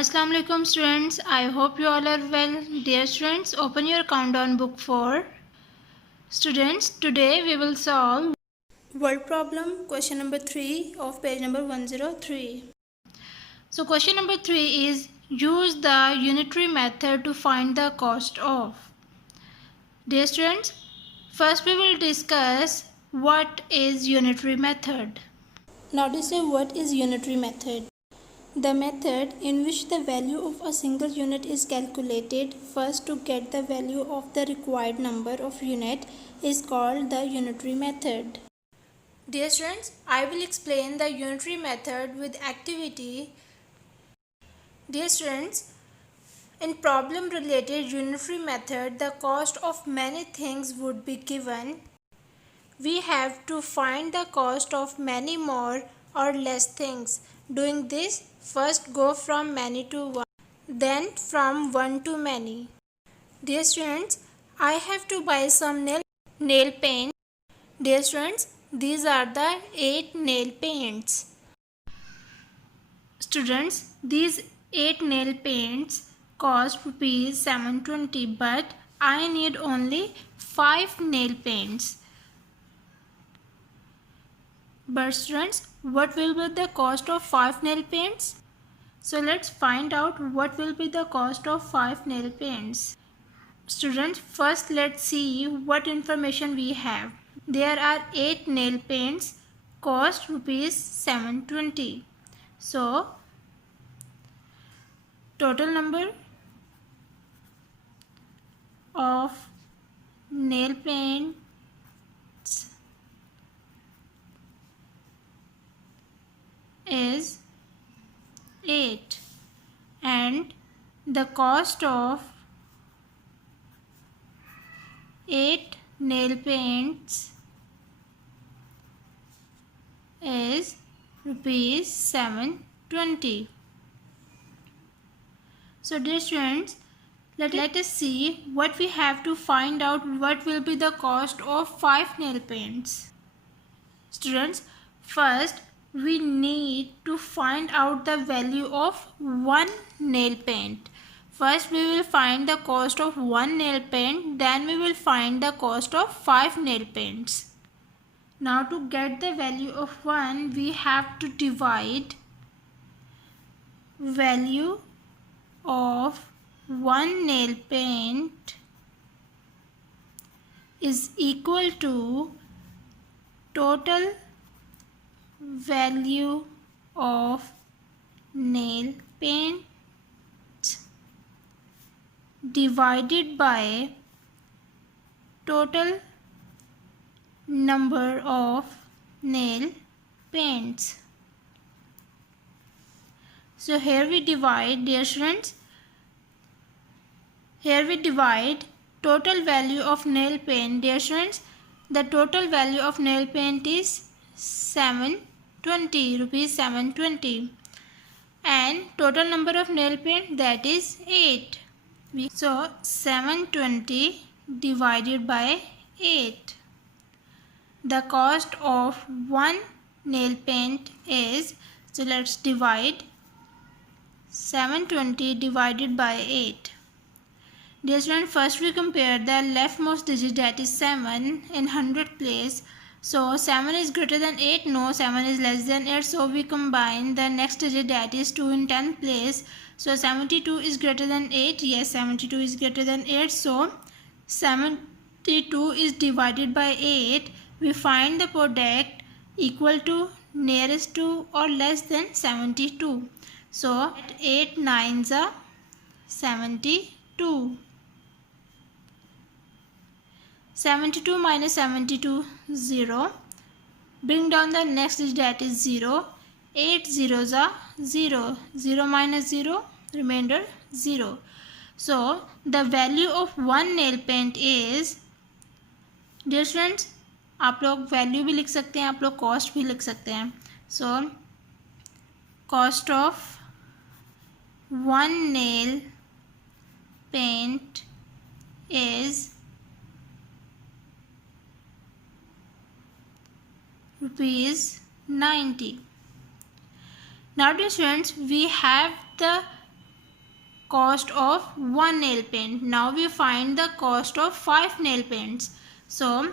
Assalamu alaikum students. I hope you all are well. Dear students, open your countdown book for students. Today we will solve word problem question number 3 of page number 103. So question number 3 is use the unitary method to find the cost of. Dear students, first we will discuss what is unitary method. Now to say what is unitary method. The method in which the value of a single unit is calculated first to get the value of the required number of unit is called the unitary method. Dear students, I will explain the unitary method with activity. Dear students, in problem related unitary method, the cost of many things would be given. We have to find the cost of many more or less things. Doing this, first go from many to one, then from one to many. Dear students, I have to buy some nail paint. Dear students, these are the 8 nail paints. Students, these 8 nail paints cost rupees 720, but I need only 5 nail paints. But students, what will be the cost of 5 nail paints? So let's find out what will be the cost of 5 nail paints. Students, first let's see what information we have. There are 8 nail paints, cost rupees 720. So total number of nail paints is 8 and the cost of 8 nail paints is rupees 720. So dear students, let us see what we have to find out what will be the cost of 5 nail paints. Students, first we need to find out the value of one nail paint. First we will find the cost of one nail paint, then we will find the cost of 5 nail paints. Now to get the value of 1, we have to divide value of one nail paint is equal to total value of nail paint divided by total number of nail paints. So here we divide, dear students, here we divide total value of nail paint. Dear students, the total value of nail paint is 720 rupees 720 and total number of nail paint, that is 8. So 720 divided by 8. The cost of one nail paint is, so let's divide 720 divided by 8. Dear student, first we compare the leftmost digit, that is 7 in 100 place. So 7 is greater than 8, no, 7 is less than 8. So we combine the next digit, that is 2 in 10 place. So 72 is greater than 8, yes, 72 is greater than 8. So 72 is divided by 8. We find the product equal to nearest to or less than 72. So 8 9s are 72. 72 minus 72, 0. Bring down the next digit, that is 0. 8 zeros are 0. 0 minus 0, remainder 0. So the value of one nail paint is, dear students, आप लोग value भी लिख सकते हैं, आप लोग cost भी लिख सकते हैं. So cost of one nail paint is rupees 90. Now dear students, we have the cost of 1 nail paint. Now we find the cost of 5 nail paints. So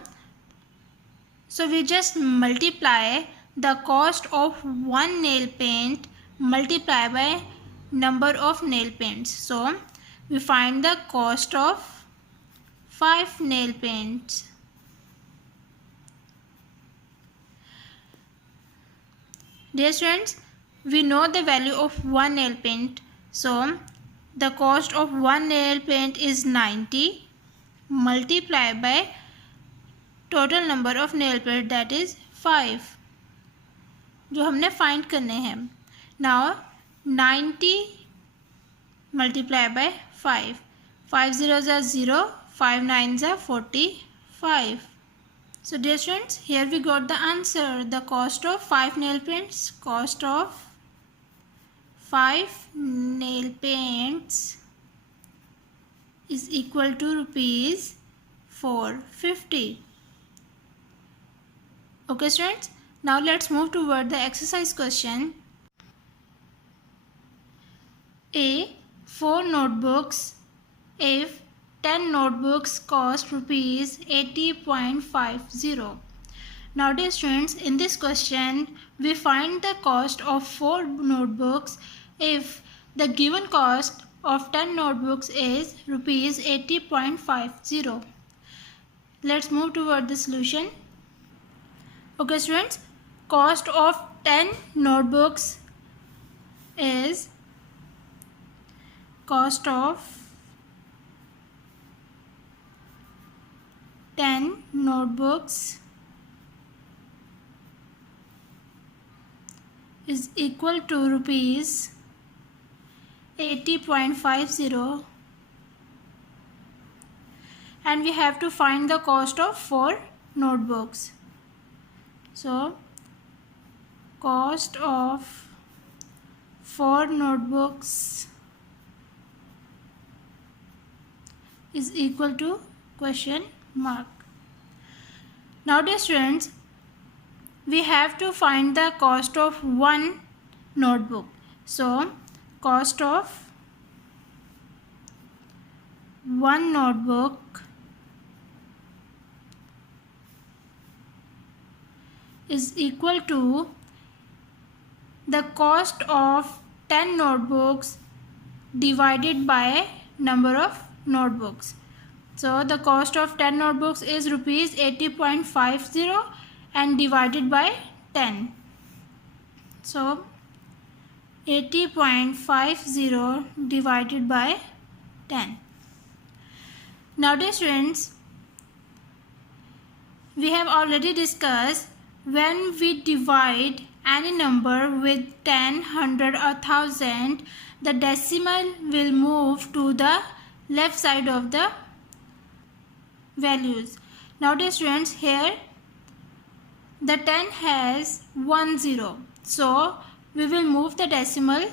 we just multiply the cost of 1 nail paint multiply by number of nail paints. So we find the cost of 5 nail paints. Dear students, we know the value of 1 nail paint. So the cost of 1 nail paint is 90 multiplied by total number of nail paint, that is 5, जो हमने find करने हैं. Now 90 multiplied by 5. 5 zeros are 0, 5 nines are 45. So dear students, here we got the answer. The cost of 5 nail paints, cost of 5 nail paints is equal to rupees 450. Okay students, now let's move toward the exercise question. A. 4 notebooks. If 10 notebooks cost rupees 80.50. Now dear students, in this question we find the cost of 4 notebooks if the given cost of 10 notebooks is rupees 80.50. Let's move toward the solution. Okay students, cost of 10 notebooks is cost of 10 notebooks is equal to rupees 80.50, and we have to find the cost of 4 notebooks. So cost of 4 notebooks is equal to question mark. Now dear students, we have to find the cost of 1 notebook. So cost of 1 notebook is equal to the cost of 10 notebooks divided by number of notebooks. So the cost of 10 notebooks is rupees 80.50 and divided by 10. So 80.50 divided by 10. Now dear students, we have already discussed when we divide any number with 10, 100 or 1000, the decimal will move to the left side of the values. Now dear students, here the 10 has 1 0, so we will move the decimal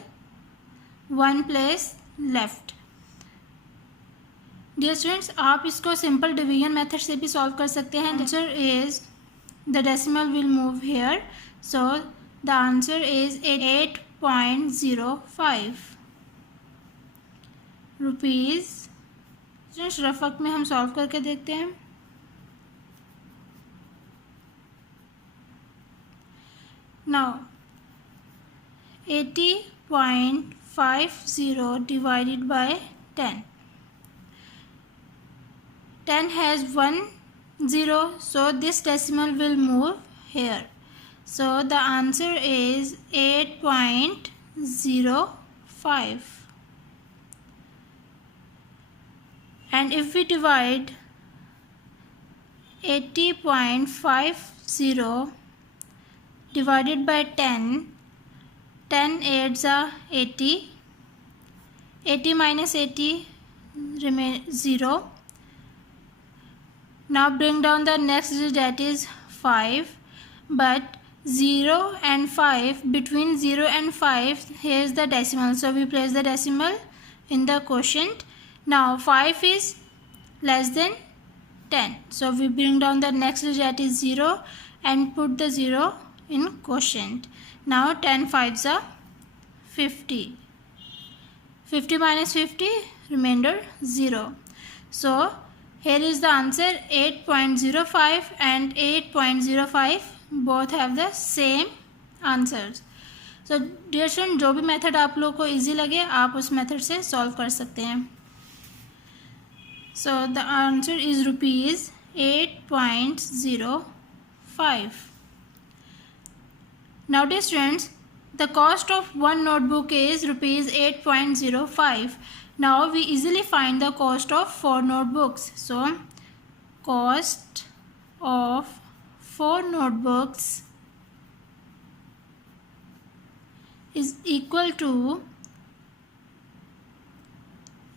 1 place left. Dear students, आप इसको simple division method से भी solve कर सकते हैं. The answer is the decimal will move here, so the answer is 8.05 rupees. students, रफक में हम solve करके देखते हैं. Now 80.50 divided by 10. 10 has 1 0, so this decimal will move here. So the answer is 8.05. And if we divide 80.50 divided by 10, 10 8s are 80. 80 minus 80 remain 0. Now bring down the next digit, that is 5. But 0 and 5, between 0 and 5, here is the decimal. So we place the decimal in the quotient. Now 5 is less than 10. So we bring down the next digit, that is 0, and put the 0 in quotient. Now 10 5s are 50. 50 minus 50, remainder 0. So here is the answer 8.05 and 8.05 both have the same answers. So dear student, जो भी method आप लोग को easy लगे आप उस method से solve कर सकते हैं. So the answer is rupees 8.05. Now dear students, the cost of one notebook is rupees 8.05. Now we easily find the cost of 4 notebooks. So cost of 4 notebooks is equal to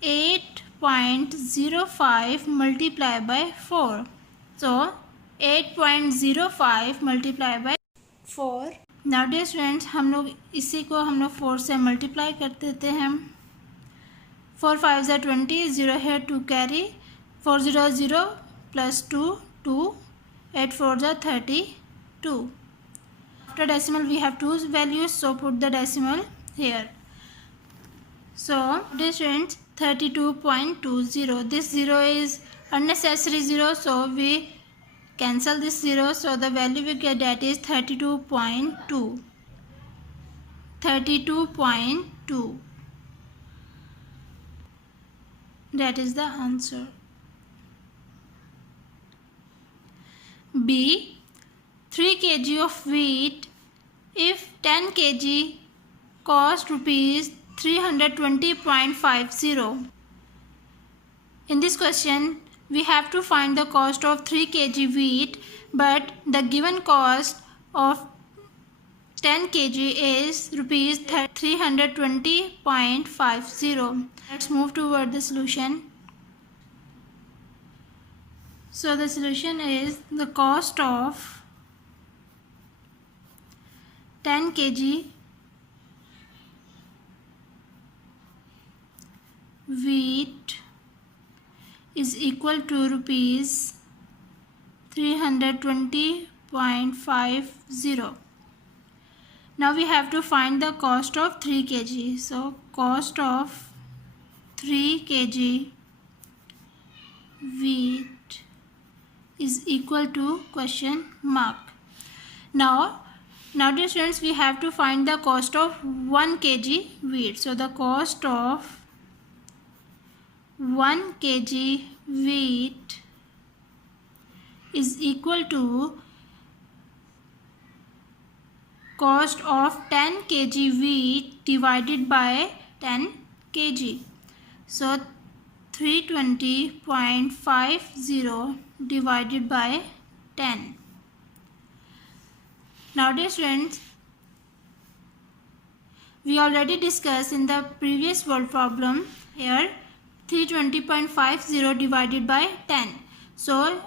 8.05 multiplied by 4. So 8.05 multiplied by 4. Now dear students, हम लोग इसी को 4 से multiply कर देते हैं. 4 5 ज़ा 20, 0 है 2 कैरी, 4 0 0 प्लस 2 2, 8 4 ज़ा 32. After decimal we have 2 values, so put the decimal here. So dear students, 32.20. This 0 is unnecessary 0, so we cancel this 0, so the value we get that is 32.2. 32.2. That is the answer. B. 3 kg of wheat if 10 kg cost rupees 320.50. In this question we have to find the cost of 3 kg wheat, but the given cost of 10 kg is rupees 320.50. Let's move toward the solution. So the solution is the cost of 10 kg wheat is equal to rupees 320.50. Now we have to find the cost of 3 kg. So cost of 3 kg wheat is equal to question mark. Now dear students, we have to find the cost of 1 kg wheat. So the cost of 1 kg wheat is equal to cost of 10 kg wheat divided by 10 kg. So 320.50 divided by 10. Now dear students, we already discussed in the previous word problem here 320.50 divided by 10. So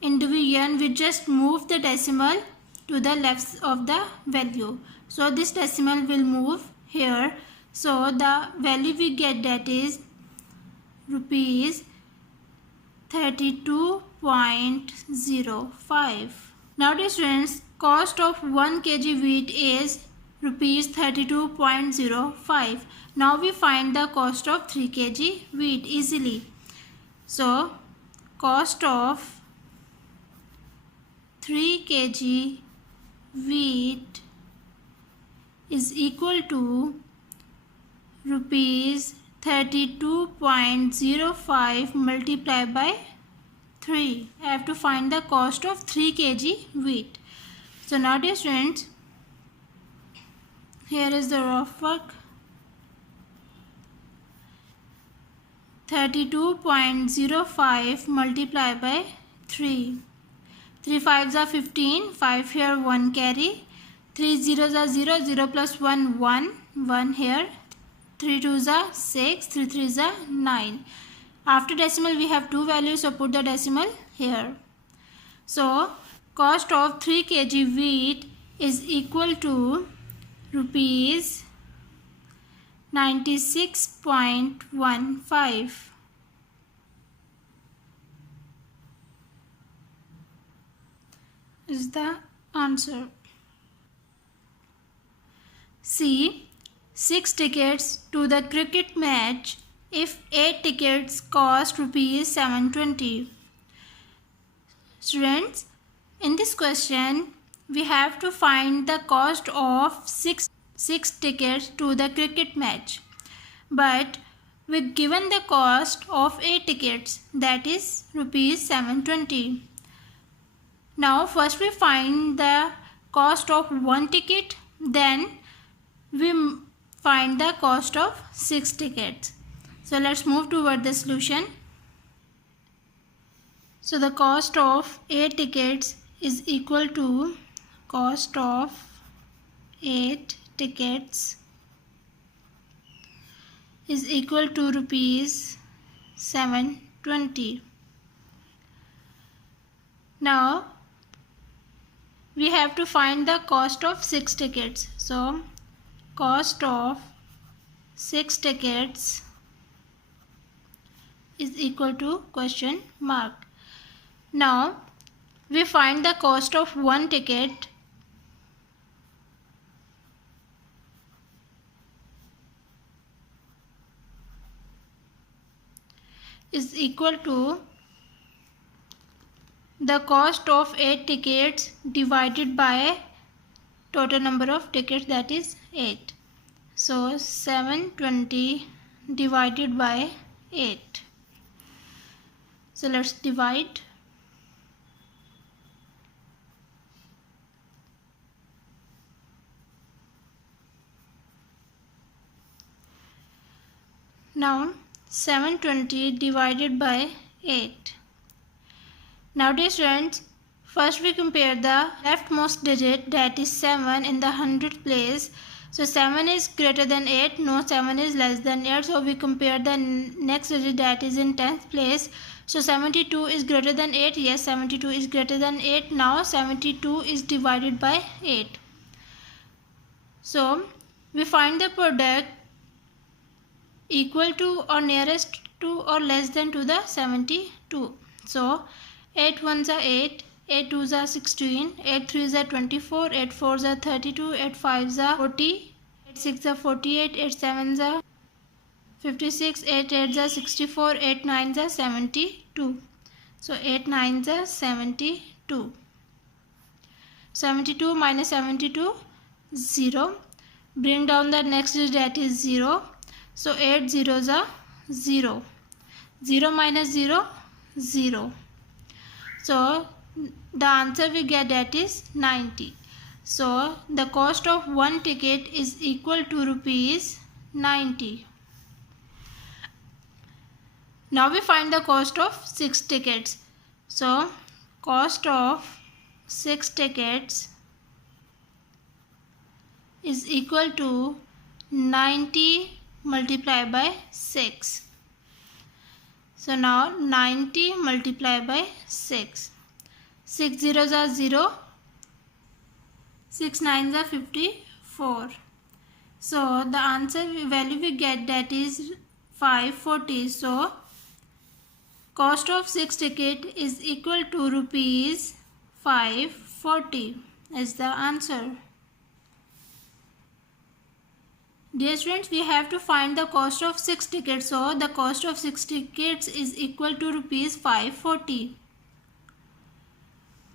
in division we just move the decimal to the left of the value. So this decimal will move here. So the value we get that is rupees 32.05. Now dear students, cost of 1 kg wheat is rupees 32.05. Now we find the cost of 3 kg wheat easily. So cost of 3 kg wheat is equal to rupees 32.05 multiplied by 3. I have to find the cost of 3 kg wheat. So now dear students, here is the rough work. 32.05 multiplied by 3. 3 5s are 15, 5 here, 1 carry. 3 zeros are 0, 0 plus 1, 1, 1 here. 3 2s are 6, 3 3s are 9. After decimal we have 2 values, so put the decimal here. So cost of 3 kg wheat is equal to rupees 96.15. Is the answer. C. 6 tickets to the cricket match if 8 tickets cost rupees 720? Students, in this question, we have to find the cost of 6 tickets to the cricket match. But we're given the cost of 8 tickets, that is rupees 720. Now first we find the cost of 1 ticket, then we find the cost of 6 tickets. So let's move toward the solution. So the cost of 8 tickets is equal to cost of 8 tickets is equal to rupees 720. Now we have to find the cost of 6 tickets. So cost of 6 tickets is equal to question mark. Now we find the cost of 1 ticket is equal to the cost of 8 tickets divided by total number of tickets, that is 8. So 720 divided by 8. So let's divide. Now 720 divided by 8. Now dear students, first we compare the leftmost digit, that is 7, in the 100th place. So 7 is greater than 8, no 7 is less than 8. So we compare the next digit, that is in 10th place. So 72 is greater than 8, yes 72 is greater than 8. Now 72 is divided by 8. So we find the product equal to or nearest to or less than to the 72. So 8 ones are 8, 8 twos are 16, 8 threes are 24, 8 fours are 32, 8 fives are 40, 8 six are 48, 8 sevens are 56, 8 eights are 64, 8 nines are 72. So 8 nines are 72. 72 minus 72, 0. Bring down the next digit, that is 0. So 8 zeros are 0. 0 minus 0, 0. So the answer we get, that is 90. So the cost of 1 ticket is equal to rupees 90. Now we find the cost of 6 tickets. So cost of 6 tickets is equal to 90 multiplied by 6. So now 90 multiplied by 6. 6 zeros are 0. 6 nines are 54. So the answer value we get, that is 540. So cost of 6 ticket is equal to rupees 540 is the answer. Dear students, we have to find the cost of 6 tickets. So the cost of 6 tickets is equal to rupees 540.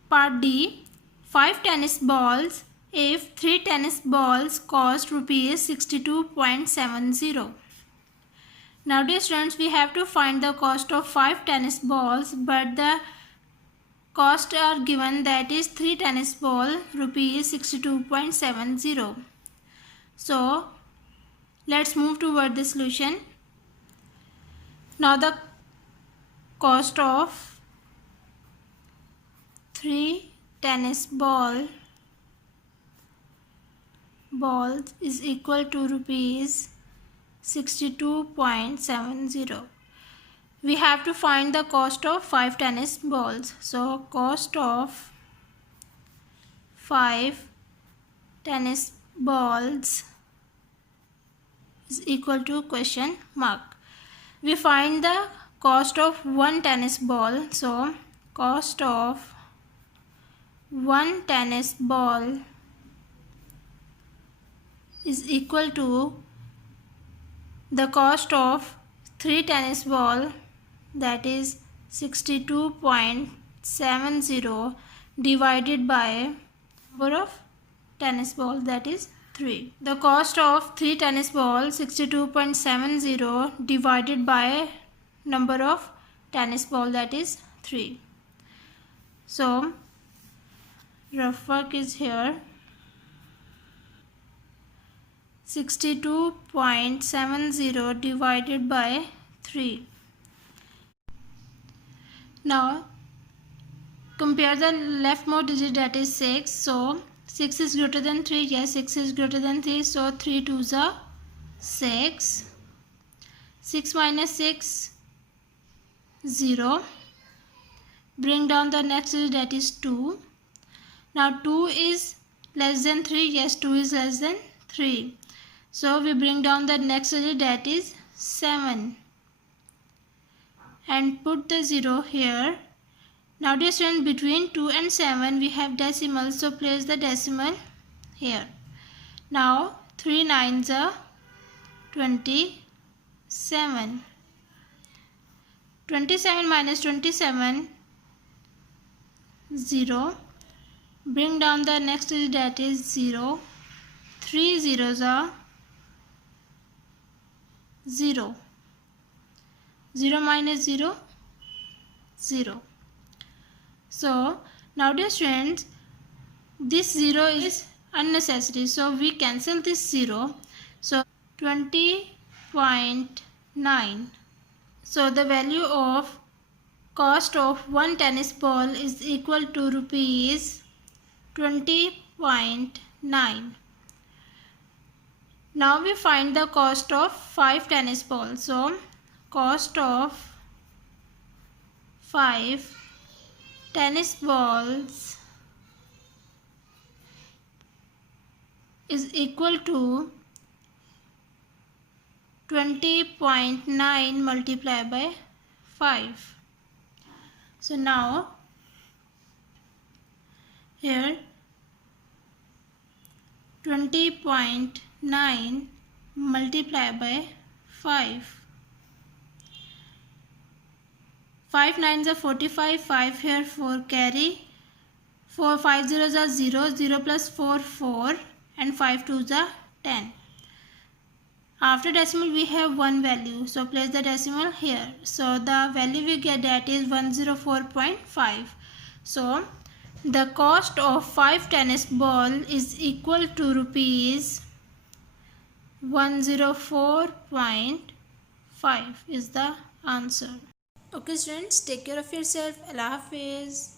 Part D. 5 tennis balls if 3 tennis balls cost rupees 62.70. Now dear students, we have to find the cost of 5 tennis balls, but the cost are given, that is 3 tennis ball rupees 62.70. So let's move toward the solution. Now the cost of 3 tennis balls is equal to rupees 62.70. We have to find the cost of 5 tennis balls. So cost of 5 tennis balls is equal to question mark. We find the cost of 1 tennis ball. So cost of 1 tennis ball is equal to the cost of 3 tennis ball, that is 62.70, divided by number of tennis ball, that is 3. The cost of 3 tennis ball 62.70 divided by number of tennis ball, that is 3. So rough work is here. 62.70 divided by 3. Now compare the leftmost digit, that is 6. So 6 is greater than 3. Yes, 6 is greater than 3. So 3 2s are 6. 6 minus 6, 0. Bring down the next digit, that is 2. Now 2 is less than 3. Yes, 2 is less than 3. So we bring down the next digit, that is 7, and put the 0 here. Now dear students, between 2 and 7 we have decimals, so place the decimal here. Now 3 9s are 27. 27 minus 27, 0. Bring down the next digit, that is 0. 3 zeros are 0. 0 minus 0, 0. So now dear students, this 0 is unnecessary, so we cancel this 0. So 20.9. So the value of cost of one tennis ball is equal to rupees 20.9. Now we find the cost of 5 tennis balls. So cost of 5 tennis balls is equal to 20.9 multiplied by 5. So now here 20.9 multiplied by 5. 5 9s are 45, 5 here, 4 carry, 4 5 zeros are 0, 0 plus 4 4, and 5 2s are 10. After decimal we have one value, so place the decimal here. So the value we get, that is 104.5. So the cost of 5 tennis ball is equal to rupees 104.5 is the answer. Okay students, take care of yourself. Allah Hafiz.